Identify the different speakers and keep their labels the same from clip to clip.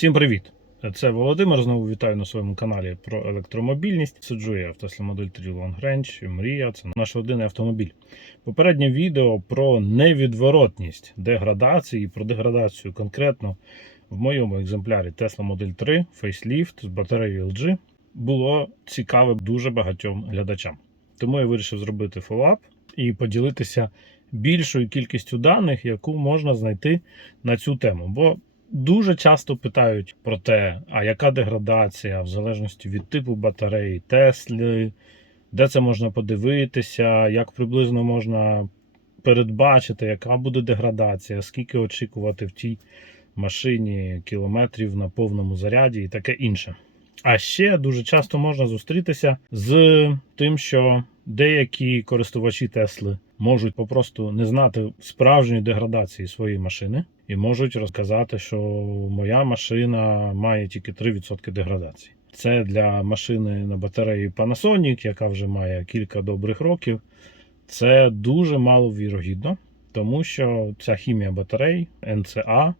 Speaker 1: Всім привіт! Це Володимир. Знову вітаю на своєму каналі про електромобільність. Сиджу я 3 Long Range, Мрія. Це наш один автомобіль. Попереднє відео про невідворотність деградації, про деградацію конкретно в моєму екземплярі Tesla Model 3 Facelift з батареєю LG було цікаве дуже багатьом глядачам. Тому я вирішив зробити фоллап і поділитися більшою кількістю даних, яку можна знайти на цю тему. Бо Дуже часто питають про те, а яка деградація в залежності від типу батареї, Тесли, де це можна подивитися, як приблизно можна передбачити, яка буде деградація, скільки очікувати в тій машині кілометрів на повному заряді і таке інше. А ще дуже часто можна зустрітися з тим, що деякі користувачі Тесли можуть попросту не знати справжньої деградації своєї машини і можуть розказати, що моя машина має тільки 3% деградації. Це для машини на батареї Panasonic, яка вже має кілька добрих років. Це дуже мало вірогідно, тому що ця хімія батарей, НЦА,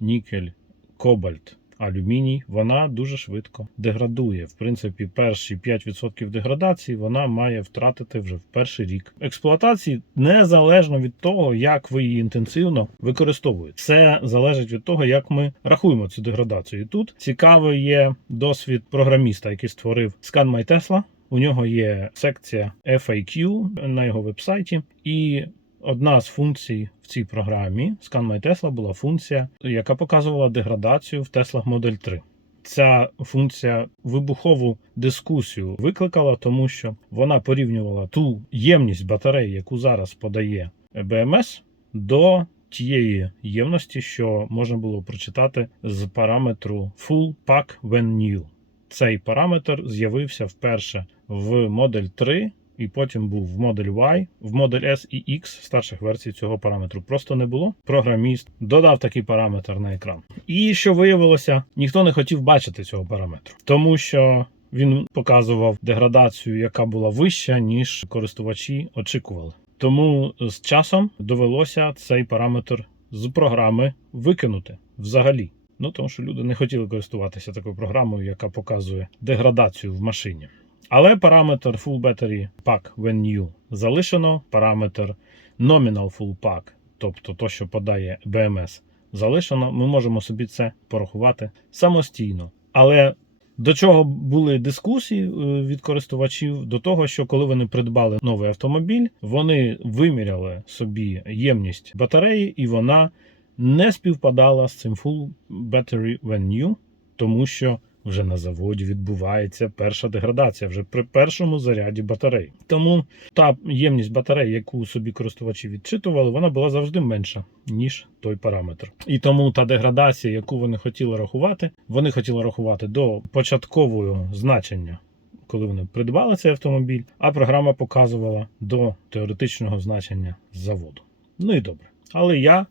Speaker 1: нікель, кобальт, алюміній, вона дуже швидко деградує. В принципі, перші 5% деградації вона має втратити вже в перший рік експлуатації, незалежно від того, як ви її інтенсивно використовуєте. Це залежить від того, як ми рахуємо цю деградацію. І тут цікавий є досвід програміста, який створив Scan My Tesla. У нього є секція FAQ на його вебсайті, і одна з функцій в цій програмі Scan Tesla була функція, яка показувала деградацію в Tesla Model 3. Ця функція вибухову дискусію викликала, тому що вона порівнювала ту ємність батареї, яку зараз подає BMS, до тієї ємності, що можна було прочитати з параметру Full Pack When New. Цей параметр з'явився вперше в Model 3 і потім був в Model Y, в Model S і X старших версій цього параметру просто не було. Програміст додав такий параметр на екран. І що виявилося, ніхто не хотів бачити цього параметру, тому що він показував деградацію, яка була вища, ніж користувачі очікували. Тому з часом довелося цей параметр з програми викинути взагалі. Ну тому що люди не хотіли користуватися такою програмою, яка показує деградацію в машині. Але параметр Full Battery Pack When New залишено. Параметр Nominal Full Pack, тобто то, що подає BMS, залишено. Ми можемо собі це порахувати самостійно. Але до чого були дискусії е, від користувачів? До того, що коли вони придбали новий автомобіль, вони виміряли собі ємність батареї, і вона не співпадала з цим Full Battery When New, тому що вже на заводі відбувається перша деградація вже при першому заряді батареї. Тому та ємність батареї, яку собі користувачі відчитували, вона була завжди менша, ніж той параметр. І тому та деградація, яку вони хотіли рахувати, вони хотіли рахувати до початкового значення. Коли вони придбали цей автомобіль, а програма показувала до теоретичного значення заводу. Ну і добре. Але я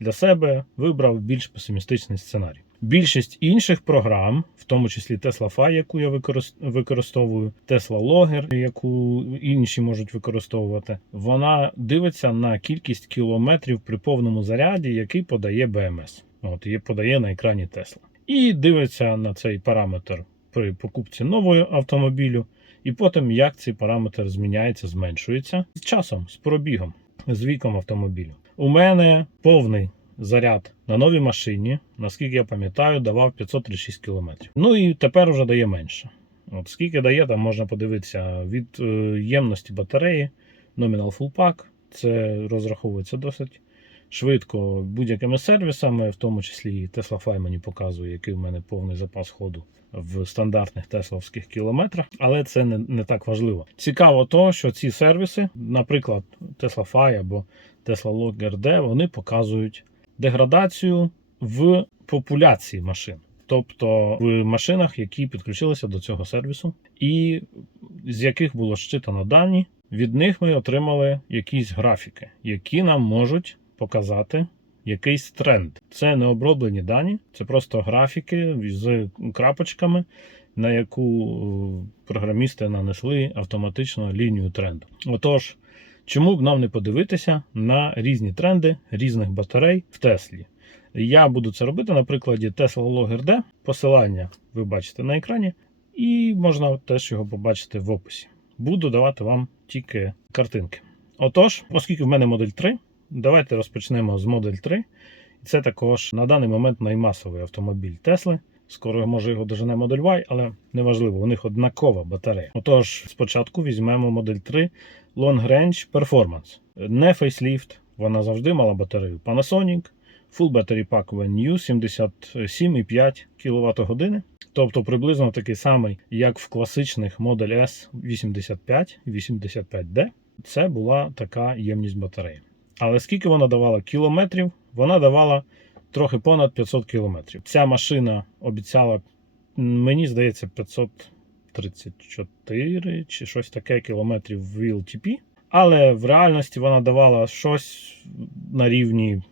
Speaker 1: для себе вибрав більш песимістичний сценарій. Більшість інших програм, в тому числі Tesla Fi, яку я використовую, Tesla Logger, яку інші можуть використовувати, вона дивиться на кількість кілометрів при повному заряді, який подає BMS. От є подає на екрані Tesla. І дивиться на цей параметр при покупці нового автомобілю, і потім як цей параметр зміняється, зменшується з часом, з пробігом, з віком автомобілю. У мене повний заряд на новій машині, наскільки я пам'ятаю, давав 536 км. Ну і тепер вже дає менше. От Скільки дає, там можна подивитися від е, ємності батареї, Nominal Full Pack. Це розраховується досить швидко будь-якими сервісами, в тому числі і Tesla Fi мені показує, який в мене повний запас ходу в стандартних тесловських кілометрах, але це не, не так важливо. Цікаво, то, що ці сервіси, наприклад, Tesla Fi або Tesla Logger D, вони показують деградацію в популяції машин, тобто в машинах, які підключилися до цього сервісу, і з яких було щитано дані, від них ми отримали якісь графіки, які нам можуть показати. Якийсь тренд. Це не оброблені дані, це просто графіки з крапочками, на яку програмісти нанесли автоматично лінію тренду. Отож, Чому б нам не подивитися на різні тренди різних батарей в Теслі? Я буду це робити на прикладі Tesla Logger D. Посилання ви бачите на екрані, і можна теж його побачити в описі. Буду давати вам тільки картинки. Отож, оскільки в мене модель 3, давайте розпочнемо з модель 3. Це також на даний момент наймасовий автомобіль Тесли. Скоро може його дожене модель Y, але неважливо, у них однакова батарея. Отож, спочатку візьмемо модель 3 Long Range Performance. Не фейсліфт, вона завжди мала батарею Panasonic. Full Battery Pack Venue 77,5 кВт години. Тобто приблизно такий самий, як в класичних Model S 85 85D. Це була така ємність батареї. Але скільки вона давала кілометрів? Вона давала трохи понад 500 кілометрів. Ця машина обіцяла, мені здається, 534 чи щось таке кілометрів в LTP. Але в реальності вона давала щось на рівні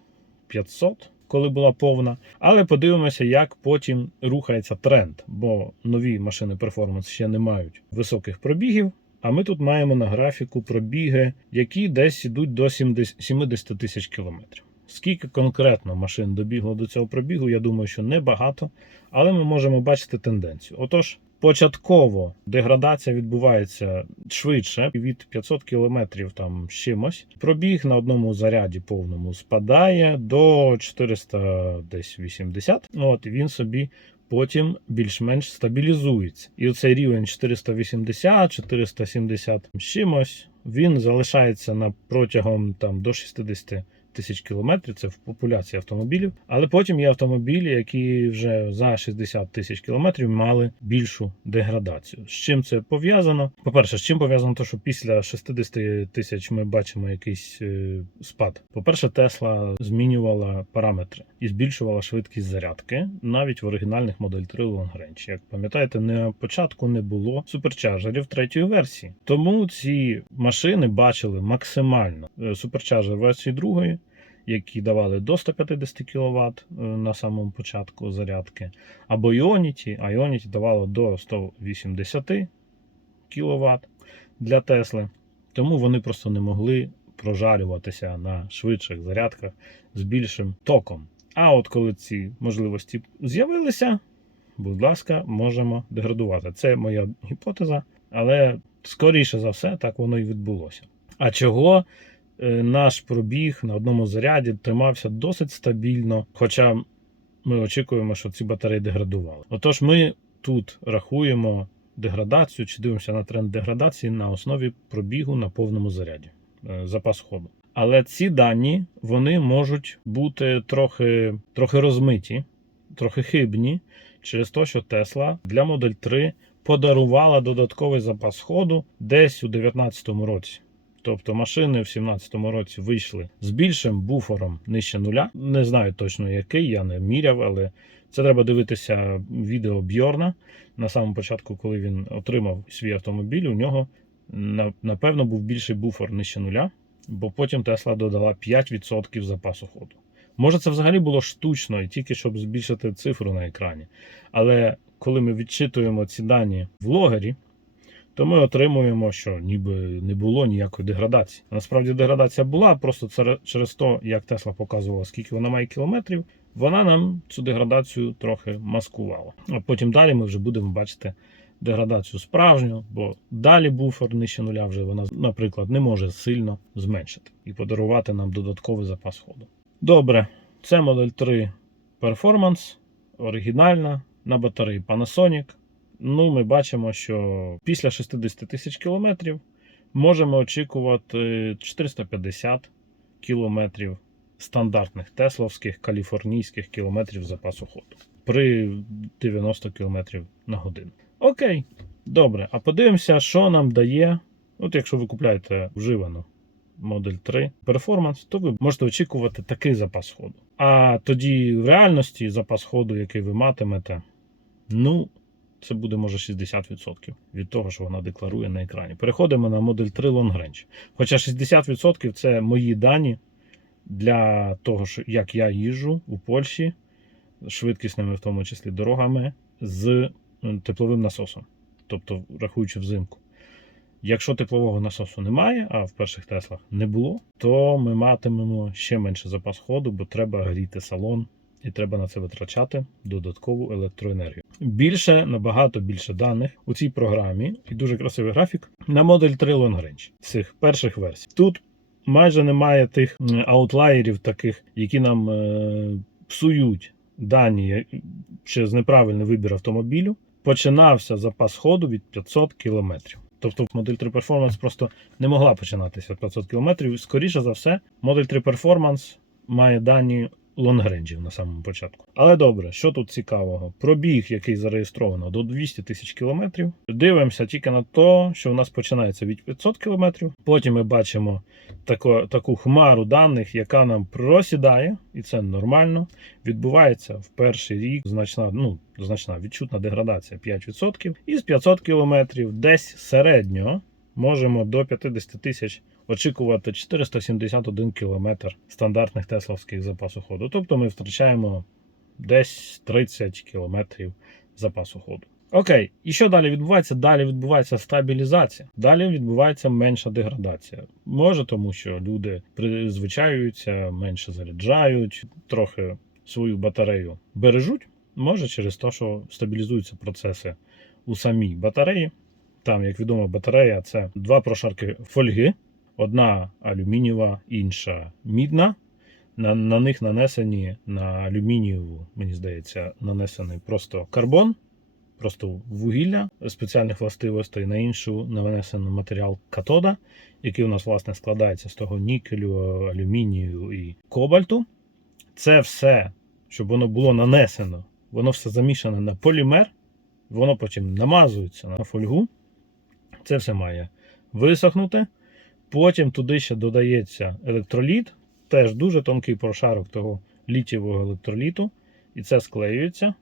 Speaker 1: 500, коли була повна. Але подивимося, як потім рухається тренд, бо нові машини перформанс ще не мають високих пробігів. А ми тут маємо на графіку пробіги, які десь ідуть до 70 тисяч кілометрів. Скільки конкретно машин добігло до цього пробігу, я думаю, що небагато, але ми можемо бачити тенденцію. Отож, початково деградація відбувається швидше від 500 кілометрів там чимось. Пробіг на одному заряді повному спадає до 480. От він собі потім більш-менш стабілізується. І оцей рівень 480, 470 з чимось, він залишається на протягом там до 60 тисяч кілометрів. Це в популяції автомобілів. Але потім є автомобілі, які вже за 60 тисяч кілометрів мали більшу деградацію. З чим це пов'язано? По-перше, з чим пов'язано, те, що після 60 тисяч ми бачимо якийсь е, спад. По-перше, Тесла змінювала параметри і збільшувала швидкість зарядки навіть в оригінальних модель 3 Long Range. Як пам'ятаєте, на початку не було суперчарджерів третьої версії. Тому ці машини бачили максимально е, суперчарджер версії другої. Які давали до 150 кВт на самому початку зарядки, або Ionity, а Ionity давало до 180 кВт для Тесли. Тому вони просто не могли прожарюватися на швидших зарядках з більшим током. А от коли ці можливості з'явилися, будь ласка, можемо деградувати. Це моя гіпотеза, але скоріше за все, так воно і відбулося. А чого е, наш пробіг на одному заряді тримався досить стабільно, хоча ми очікуємо, що ці батареї деградували. Отож, ми тут рахуємо деградацію чи дивимося на тренд деградації на основі пробігу на повному заряді е, запас ходу. Але ці дані вони можуть бути трохи, трохи розмиті, трохи хибні через те, що Тесла для Модель 3 подарувала додатковий запас ходу десь у 2019 році. Тобто машини в 2017 році вийшли з більшим буфером нижче нуля. Не знаю точно який, я не міряв, але це треба дивитися відео Бьорна. На самому початку, коли він отримав свій автомобіль, у нього напевно був більший буфер нижче нуля, бо потім Тесла додала 5% запасу ходу. Може, це взагалі було штучно і тільки щоб збільшити цифру на екрані. Але коли ми відчитуємо ці дані в логері, то ми отримуємо, що ніби не було ніякої деградації. Насправді деградація була, просто через те, як Тесла показувала, скільки вона має кілометрів, вона нам цю деградацію трохи маскувала. А потім далі ми вже будемо бачити деградацію справжню, бо далі буфер нижче нуля вже вона, наприклад, не може сильно зменшити і подарувати нам додатковий запас ходу. Добре, це модель 3 Performance, оригінальна на батареї Panasonic. Ну, ми бачимо, що після 60 тисяч кілометрів можемо очікувати 450 кілометрів стандартних тесловських каліфорнійських кілометрів запасу ходу при 90 кілометрів на годину. Окей, добре. А подивимося, що нам дає. От якщо ви купляєте вживану модель 3 Performance, то ви можете очікувати такий запас ходу. А тоді в реальності запас ходу, який ви матимете, ну, це буде може 60% від того, що вона декларує на екрані. Переходимо на модель 3 Long. Хоча 60% це мої дані для того, що як я їжджу у Польщі швидкісними, в тому числі дорогами, з тепловим насосом, тобто рахуючи взимку. Якщо теплового насосу немає, а в перших Теслах не було, то ми матимемо ще менше запас ходу, бо треба гріти салон і треба на це витрачати додаткову електроенергію. Більше, набагато більше даних у цій програмі і дуже красивий графік на модель 3 Long Range цих перших версій. Тут майже немає тих аутлаєрів, таких, які нам е, псують дані через неправильний вибір автомобілю. Починався запас ходу від 500 км. Тобто модель 3 Performance просто не могла починатися від 500 км. Скоріше за все, модель 3 Performance має дані лонгренджів на самому початку. Але добре, що тут цікавого? Пробіг, який зареєстровано до 200 тисяч кілометрів. Дивимося тільки на те, що у нас починається від 500 кілометрів. Потім ми бачимо таку, таку хмару даних, яка нам просідає, і це нормально. Відбувається в перший рік значна, ну, значна відчутна деградація 5%. І з 500 кілометрів десь середньо можемо до 50 тисяч очікувати 471 кілометр стандартних тесловських запасу ходу. Тобто ми втрачаємо десь 30 кілометрів запасу ходу. Окей, і що далі відбувається? Далі відбувається стабілізація, далі відбувається менша деградація. Може, тому що люди призвичаюються, менше заряджають, трохи свою батарею бережуть. Може через те, що стабілізуються процеси у самій батареї. Там, як відомо, батарея це два прошарки фольги, одна алюмінієва, інша мідна. На, на них нанесені на алюмінієву, мені здається, нанесений просто карбон, просто вугілля спеціальних властивостей, на іншу нанесено матеріал катода, який у нас власне складається з того нікелю, алюмінію і кобальту. Це все, щоб воно було нанесено, воно все замішане на полімер, воно потім намазується на фольгу. Це все має висохнути. Потім туди ще додається електроліт, теж дуже тонкий прошарок того літієвого електроліту, і це склеюється.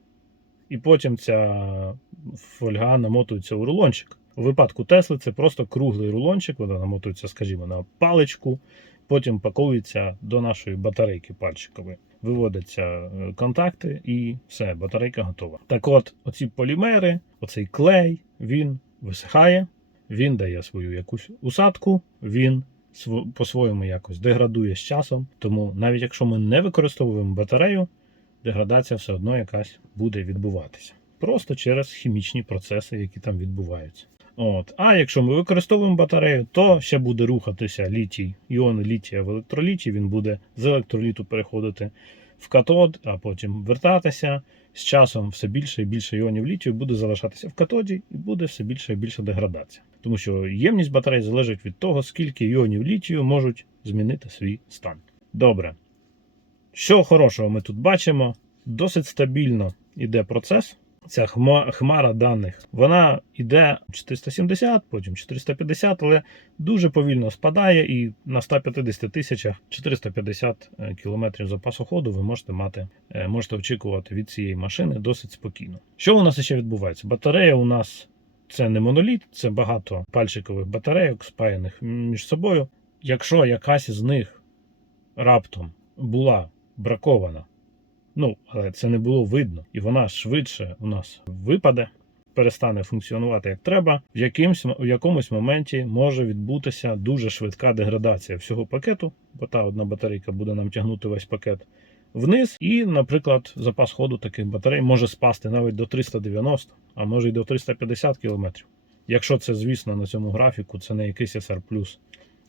Speaker 1: І потім ця фольга намотується у рулончик. У випадку Тесли це просто круглий рулончик, вона намотується, скажімо, на паличку, потім пакується до нашої батарейки пальчикової. Виводяться е, контакти і все, батарейка готова. Так от, оці полімери, оцей клей, він висихає, він дає свою якусь усадку, він по-своєму якось деградує з часом. Тому навіть якщо ми не використовуємо батарею, деградація все одно якась буде відбуватися. Просто через хімічні процеси, які там відбуваються. От. А якщо ми використовуємо батарею, то ще буде рухатися літій, іон літія в електроліті, він буде з електроліту переходити в катод, а потім вертатися. З часом все більше і більше іонів літію буде залишатися в катоді, і буде все більше і більше деградація. Тому що ємність батареї залежить від того, скільки іонів літію можуть змінити свій стан. Добре. Що хорошого ми тут бачимо? Досить стабільно йде процес. Ця хмара даних вона йде 470, потім 450, але дуже повільно спадає, і на 150 тисячах 450 кілометрів запасу ходу ви можете мати, е, можете очікувати від цієї машини досить спокійно. Що у нас ще відбувається? Батарея у нас це не моноліт, це багато пальчикових батарейок, спаяних між собою. Якщо якась із них раптом була бракована, ну, але це не було видно, і вона швидше у нас випаде, перестане функціонувати як треба. В, якимсь, в якомусь моменті може відбутися дуже швидка деградація всього пакету, бо та одна батарейка буде нам тягнути весь пакет вниз. І, наприклад, запас ходу таких батарей може спасти навіть до 390, а може й до 350 км. Якщо це, звісно, на цьому графіку це не якийсь SR+,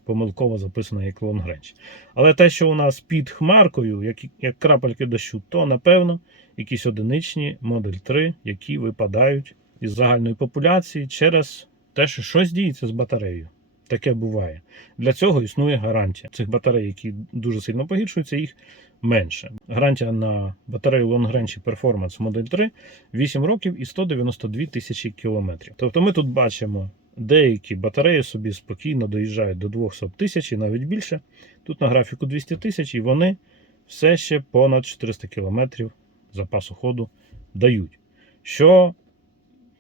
Speaker 1: помилково записано як range. Але те, що у нас під хмаркою, як, як крапельки дощу, то напевно якісь одиничні модель 3, які випадають із загальної популяції через те, що щось діється з батареєю. Таке буває. Для цього існує гарантія. Цих батарей, які дуже сильно погіршуються, їх менше. Гарантія на батарею Long Range Performance Model 3 8 років і 192 тисячі кілометрів. Тобто ми тут бачимо, деякі батареї собі спокійно доїжджають до 200 тисяч і навіть більше. Тут на графіку 200 тисяч, і вони все ще понад 400 кілометрів запасу ходу дають. Що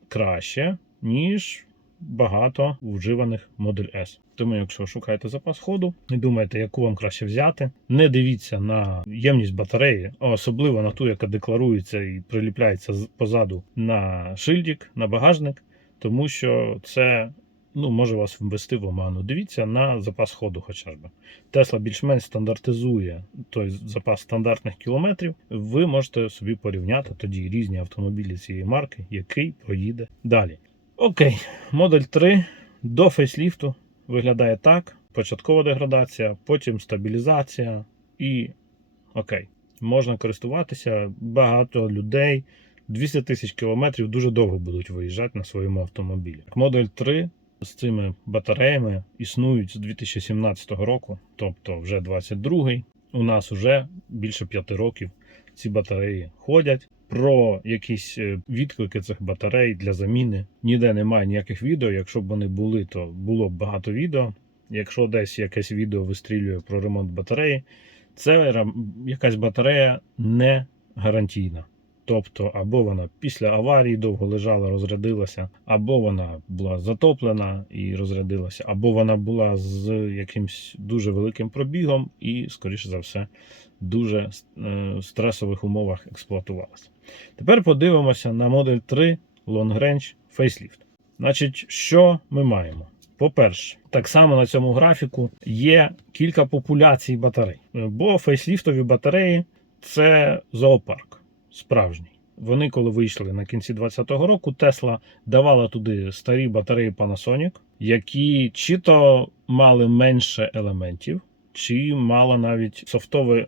Speaker 1: краще, ніж багато вживаних Model S. Тому, якщо шукаєте запас ходу і думаєте, яку вам краще взяти, не дивіться на ємність батареї, а особливо на ту, яка декларується і приліпляється позаду на шильдик, на багажник, тому що це ну, може вас ввести в оману. Дивіться на запас ходу хоча б. Тесла більш-менш стандартизує той запас стандартних кілометрів. Ви можете собі порівняти тоді різні автомобілі цієї марки, який проїде далі. Окей, модель 3 до фейсліфту виглядає так: початкова деградація, потім стабілізація і окей, можна користуватися. Багато людей 200 тисяч кілометрів дуже довго будуть виїжджати на своєму автомобілі. Модель 3 з цими батареями існують з 2017 року, тобто вже 22-й. У нас вже більше 5 років ці батареї ходять. Про якісь е, відклики цих батарей для заміни ніде немає ніяких відео. Якщо б вони були, то було б багато відео. Якщо десь якесь відео вистрілює про ремонт батареї, це якась батарея не гарантійна. Тобто, або вона після аварії довго лежала, розрядилася, або вона була затоплена і розрядилася, або вона була з якимсь дуже великим пробігом і, скоріше за все, дуже е, стресових умовах експлуатувалася. Тепер подивимося на модель 3 Long Range Facelift. Значить, що ми маємо? По-перше, так само на цьому графіку є кілька популяцій батарей, бо фейсліфтові батареї це зоопарк справжній. Вони, коли вийшли на кінці 2020 року, Тесла давала туди старі батареї Panasonic, які чи то мали менше елементів, чи мали навіть софтовий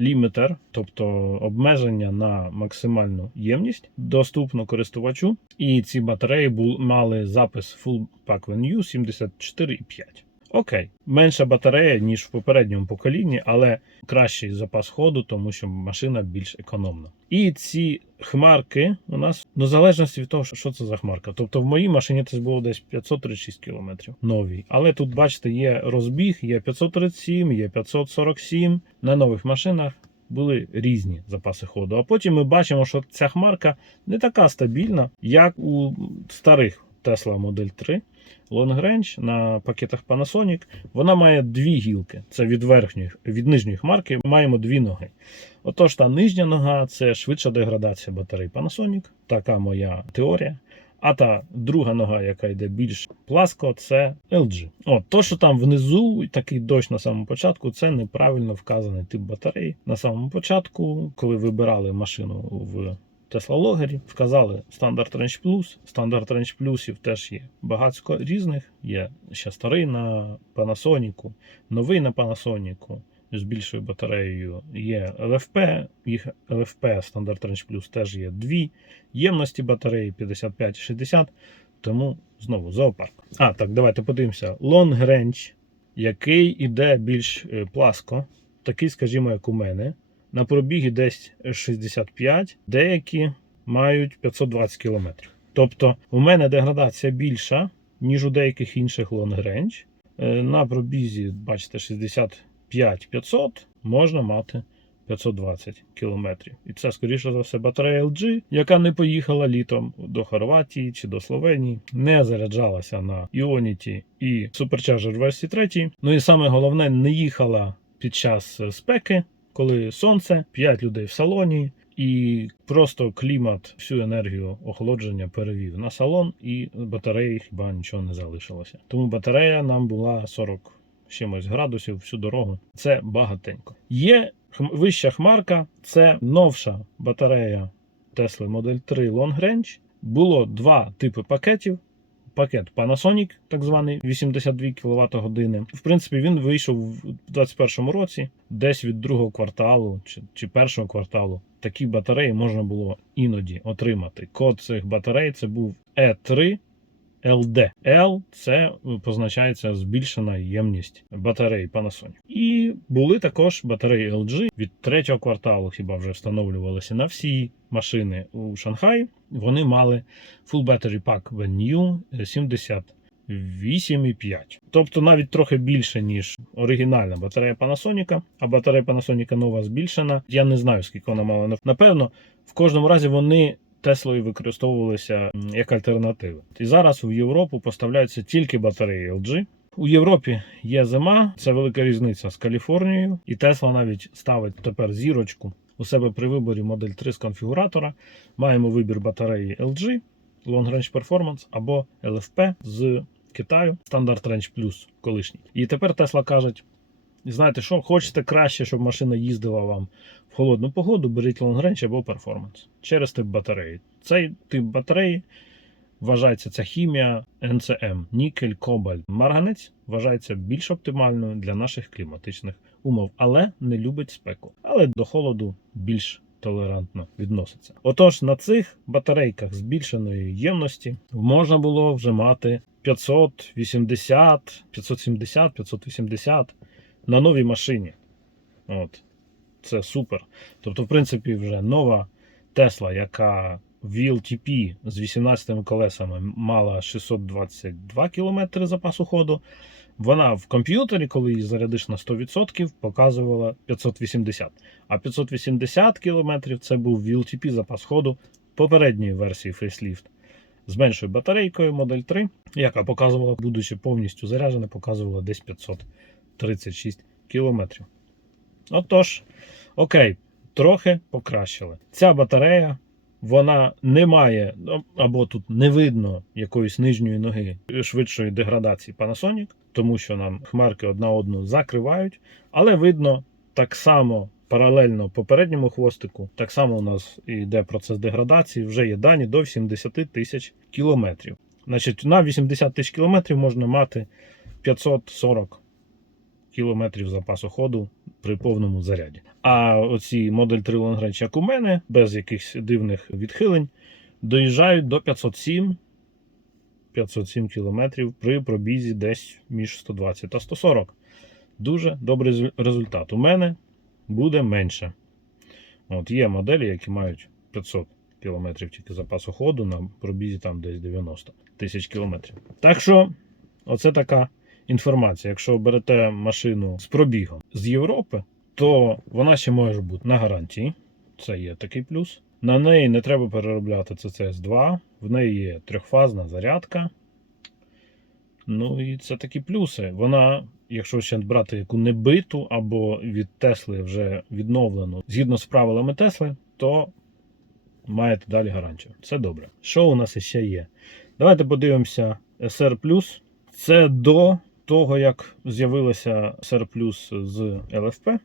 Speaker 1: лімітер, тобто обмеження на максимальну ємність, доступну користувачу. І ці батареї мали запис Full Pack Venue 74,5. Окей, менша батарея, ніж в попередньому поколінні, але кращий запас ходу, тому що машина більш економна. І ці хмарки у нас, ну, в залежності від того, що це за хмарка. Тобто в моїй машині це було десь 536 км новій. Але тут, бачите, є розбіг, є 537, є 547. На нових машинах були різні запаси ходу. А потім ми бачимо, що ця хмарка не така стабільна, як у старих Tesla Model 3. Long Range на пакетах Panasonic. Вона має дві гілки. Це від верхньої, від нижньої хмарки маємо дві ноги. Отож, та нижня нога це швидша деградація батарей Panasonic, така моя теорія. А та друга нога, яка йде більш пласко, це LG. От, то, що там внизу такий дощ на самому початку, це неправильно вказаний тип батареї. На самому початку, коли вибирали машину в Logger, вказали Standard Range Plus. Standard Range Plusів теж є багатько різних. Є ще старий на Panasonic, новий на Panasonic з більшою батареєю. Є LFP, їх LFP Standard Range Plus теж є дві ємності батареї 55 і 60. Тому знову зоопарк. А, так, давайте подивимося. Long Range, який іде більш е, пласко, такий, скажімо, як у мене. На пробігі десь 65, деякі мають 520 км. Тобто у мене деградація більша, ніж у деяких інших Range. Е, На пробізі, бачите, 65-500 можна мати 520 км. І це, скоріше за все, батарея LG, яка не поїхала літом до Хорватії чи до Словенії, не заряджалася на Ionity і Supercharger версії 3. Ну і саме головне, не їхала під час спеки, коли сонце, 5 людей в салоні. І просто клімат, всю енергію охолодження перевів на салон, і батареї хіба нічого не залишилося. Тому батарея нам була 40 чимось градусів всю дорогу. Це багатенько. Є вища хмарка, це новша батарея Tesla Model 3 Long Range. Було два типи пакетів. Пакет Panasonic, так званий 82 кВт години. В принципі, він вийшов в 2021 році, десь від другого кварталу чи, чи першого кварталу. Такі батареї можна було іноді отримати. Код цих батарей це був E E3 LD. L це е, позначається збільшена ємність батареї Panasonic. І були також батареї LG від третього кварталу, хіба вже встановлювалися на всі машини у Шанхаї. Вони мали Full Battery Pack When New 78,5. Тобто навіть трохи більше, ніж оригінальна батарея Panasonic, а батарея Panasonic нова збільшена. Я не знаю, скільки вона мала. Напевно, в кожному разі вони Теслою використовувалися як альтернативи. І зараз в Європу поставляються тільки батареї LG. У Європі є зима, це велика різниця з Каліфорнією, і Тесла навіть ставить тепер зірочку у себе при виборі модель 3 з конфігуратора. Маємо вибір батареї LG, Long Range Performance або LFP з Китаю, стандарт Range Plus колишній. І тепер Тесла кажуть: знаєте що, хочете краще, щоб машина їздила вам в холодну погоду, беріть Range або Performance через тип батареї. Цей тип батареї вважається ця хімія NCM, нікель, кобальт, марганець вважається більш оптимальною для наших кліматичних умов, але не любить спеку. Але до холоду більш толерантно відноситься. Отож, на цих батарейках збільшеної ємності можна було вже мати 580, 570, 580 на новій машині. От. Це супер. Тобто, в принципі, вже нова Тесла, яка в VLTP з 18 колесами мала 622 км запасу ходу. Вона в комп'ютері, коли її зарядиш на 100%, показувала 580. А 580 км це був VLTP запас ходу попередньої версії Facelift з меншою батарейкою Модель 3, яка показувала, будучи повністю заряджена, показувала десь 536 км. Отож, окей, трохи покращили. Ця батарея. Вона не має ну, або тут не видно якоїсь нижньої ноги швидшої деградації Panasonic, тому що нам хмарки одна одну закривають, але видно так само паралельно попередньому хвостику, так само у нас йде процес деградації, вже є дані до 70 тисяч кілометрів. Значить, на 80 тисяч кілометрів можна мати 540 кілометрів запасу ходу при повному заряді. А оці Model 3 Long Range, як у мене, без якихось дивних відхилень, доїжджають до 507 507 кілометрів при пробізі десь між 120 та 140. Дуже добрий результат. У мене буде менше. От Є моделі, які мають 500 кілометрів тільки запасу ходу, на пробізі там десь 90 тисяч кілометрів. Так що, оце така інформація. Якщо берете машину з пробігом з Європи, то вона ще може бути на гарантії. Це є такий плюс. На неї не треба переробляти CCS2, в неї є трьохфазна зарядка. Ну і це такі плюси. Вона, якщо ще брати яку небиту або від Тесли вже відновлену згідно з правилами Тесли, то маєте далі гарантію. Це добре. Що у нас ще є? Давайте подивимося SR Це до того, як з'явилося SR з LFP.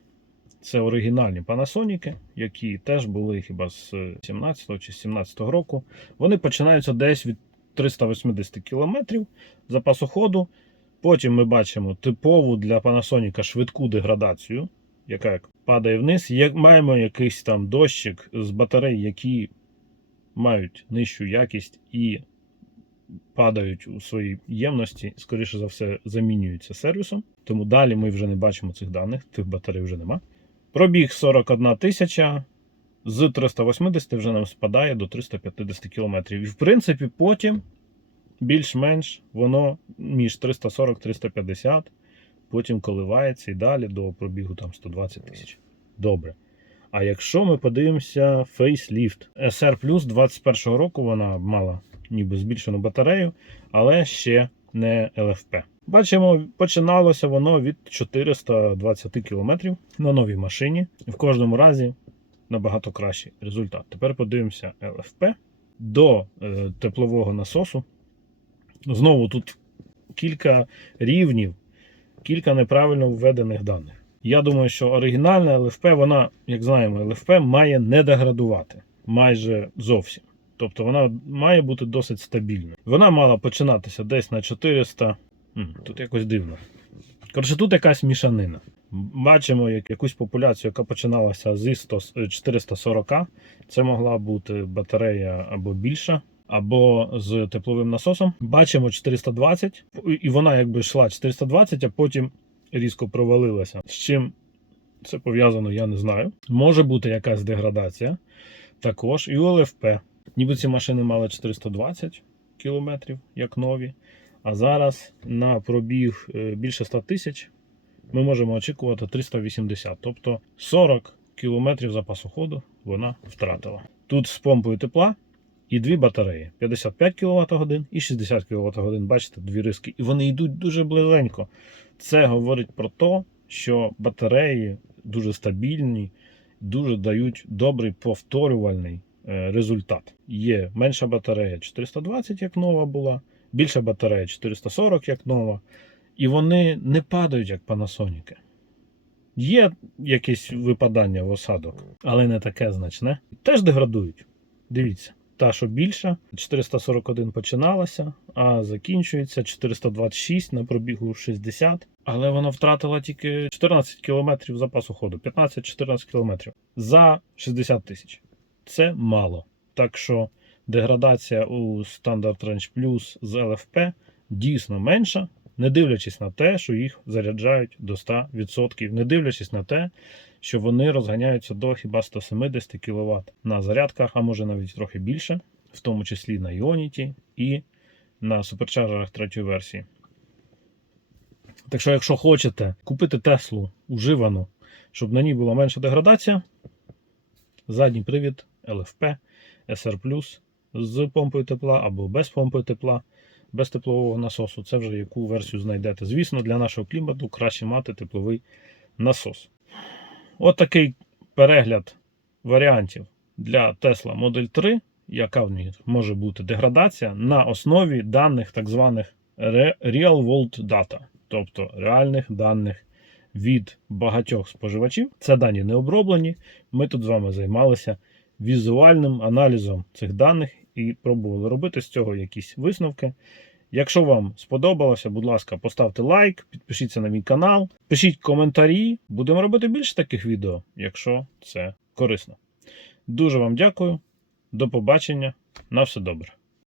Speaker 1: Це оригінальні Panasonic, які теж були хіба з 17 чи 17 року. Вони починаються десь від 380 км запасу ходу. Потім ми бачимо типову для Panasonic швидку деградацію, яка падає вниз. Маємо якийсь там дощик з батарей, які мають нижчу якість і падають у своїй ємності, скоріше за все, замінюються сервісом. Тому далі ми вже не бачимо цих даних, тих батарей вже нема. Пробіг 41 тисяча. З 380 вже нам спадає до 350 км. І в принципі, потім більш-менш воно між 340-350, потім коливається і далі до пробігу там 120 тисяч. Добре. А якщо ми подивимося Facelift SR Plus 21 року, вона мала ніби збільшену батарею, але ще не LFP. Бачимо, починалося воно від 420 км на новій машині. В кожному разі набагато кращий результат. Тепер подивимося LFP до е, теплового насосу. Знову тут кілька рівнів, кілька неправильно введених даних. Я думаю, що оригінальна LFP, вона, як знаємо, LFP має не деградувати майже зовсім. Тобто вона має бути досить стабільною. Вона мала починатися десь на 400. Тут якось дивно. Коротше, тут якась мішанина. Бачимо як якусь популяцію, яка починалася з 100 е, 440. Це могла бути батарея або більша, або з тепловим насосом. Бачимо 420, і вона якби йшла 420, а потім різко провалилася. З чим це пов'язано, я не знаю. Може бути якась деградація. Також і у ЛФП. Ніби ці машини мали 420 кілометрів, як нові. А зараз на пробіг е, більше 100 тисяч ми можемо очікувати 380. Тобто 40 кілометрів запасу ходу вона втратила. Тут з помпою тепла і дві батареї: 55 кВт годин і 60 кВт годин. Бачите, дві риски. І вони йдуть дуже близенько. Це говорить про те, що батареї дуже стабільні, дуже дають добрий повторювальний результат. Є менша батарея 420, як нова була, більша батарея 440, як нова, і вони не падають, як Panasonic. Є якесь випадання в осадок, але не таке значне. Теж деградують. Дивіться, та, що більша, 441 починалася, а закінчується 426 на пробігу 60. Але вона втратила тільки 14 км запасу ходу, 15-14 км за 60 тисяч. Це мало. Так що деградація у Standard Range Plus з LFP дійсно менша, не дивлячись на те, що їх заряджають до 100%, не дивлячись на те, що вони розганяються до хіба 170 кВт на зарядках, а може навіть трохи більше, в тому числі на Ionity і на суперчарджерах третьої версії. Так що, якщо хочете купити Теслу уживану, щоб на ній була менша деградація, задній привід LFP SR з помпою тепла або без помпи тепла, без теплового насосу. Це вже яку версію знайдете. Звісно, для нашого клімату краще мати тепловий насос. От такий перегляд варіантів для Tesla Model 3, яка в ній може бути деградація на основі даних так званих Real World Data, тобто реальних даних від багатьох споживачів. Це дані не оброблені. Ми тут з вами займалися візуальним аналізом цих даних і пробували робити з цього якісь висновки. Якщо вам сподобалося, будь ласка, поставте лайк, підпишіться на мій канал, пишіть коментарі. Будемо робити більше таких відео, якщо це корисно. Дуже вам дякую. До побачення. На все добре.